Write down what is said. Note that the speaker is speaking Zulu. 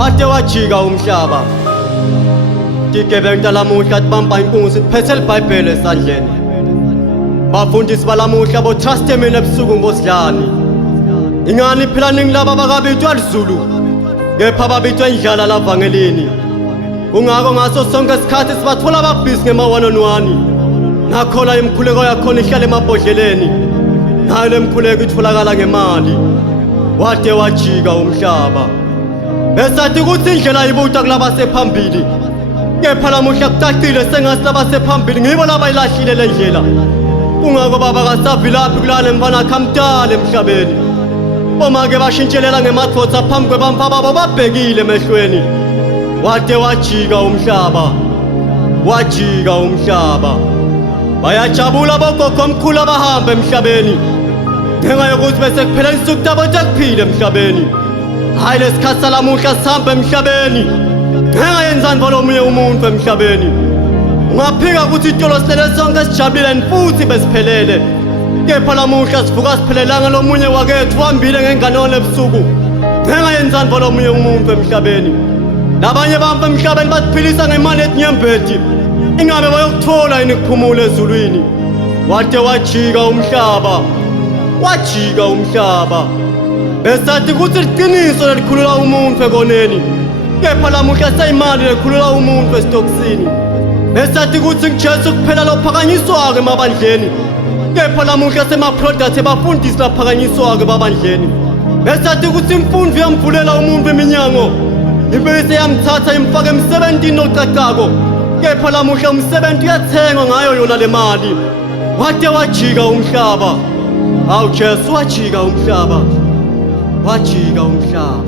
wade wajika umhlaba tigebengu talamuhla tibamba inkunzi siphethe libhayibheli esandleni bafundisi balamuhla botraste mina ebusuku ngosidlani ingani phela ningi laba bakabitwa lizulu kepha babitwa indlala lavangelini kungako ngaso sonke isikhathi sibathola ababhizi ngema-one-on-one nakhona imkhuleko yakhona ihlala emabhodleleni nayo le mkhuleko itholakala ngemali wade wajika umhlaba besathi ukuthi indlela ibuta kulaba sephambili kepha lamuhla kucacile sengathi laba sephambili ngibo labayilahlile le ndlela kungako baba kasavilaphi kulale mfana khamdala emhlabeni bomake bashintshelela ngemadvodza phambi kwebamfa babo babhekile emehlweni wade wajika umhlaba wajika umhlaba bayajabula bogogo omkhulu abahamba emhlabeni ngenxa yokuthi bese kuphela isuku tabo tekuphile emhlabeni hayi lesikhathi salamuhla sihamba emhlabeni ngenxa yenzanvo lomunye umuntu emhlabeni ungaphika ukuthi itolo silele sonke sijabulile futhi besiphelele kepha lamuhla sivuka siphelelanga lomunye wakethu wambile ngenganole ebusuku ngenxa yenzanvo lomunye umuntu emhlabeni nabanye bamfa emhlabeni basiphilisa ngemali etinyembeti ingabe bayokuthola yini kuphumula ezulwini wade wajika umhlaba wajika umhlaba besathi ukuthi liqiniso lelikhulula umuntu ekoneni kepha lamuhla sayimali lekhulula umuntu esitokisini besathi ukuthi ngijesu kuphela lophakanyiswako emabandleni kepha lamuhla sema-product ebafundisi laphakanyiswako ebabandleni besathi ukuthi imfundo iyamvulela umuntu iminyango ibese yamthatha imfaka emsebentini ocacako kepha lamuhla umsebenzi uyathengwa ngayo yona le mali wade wajika umhlaba hawu Jesu wajika umhlaba wajika umhlaba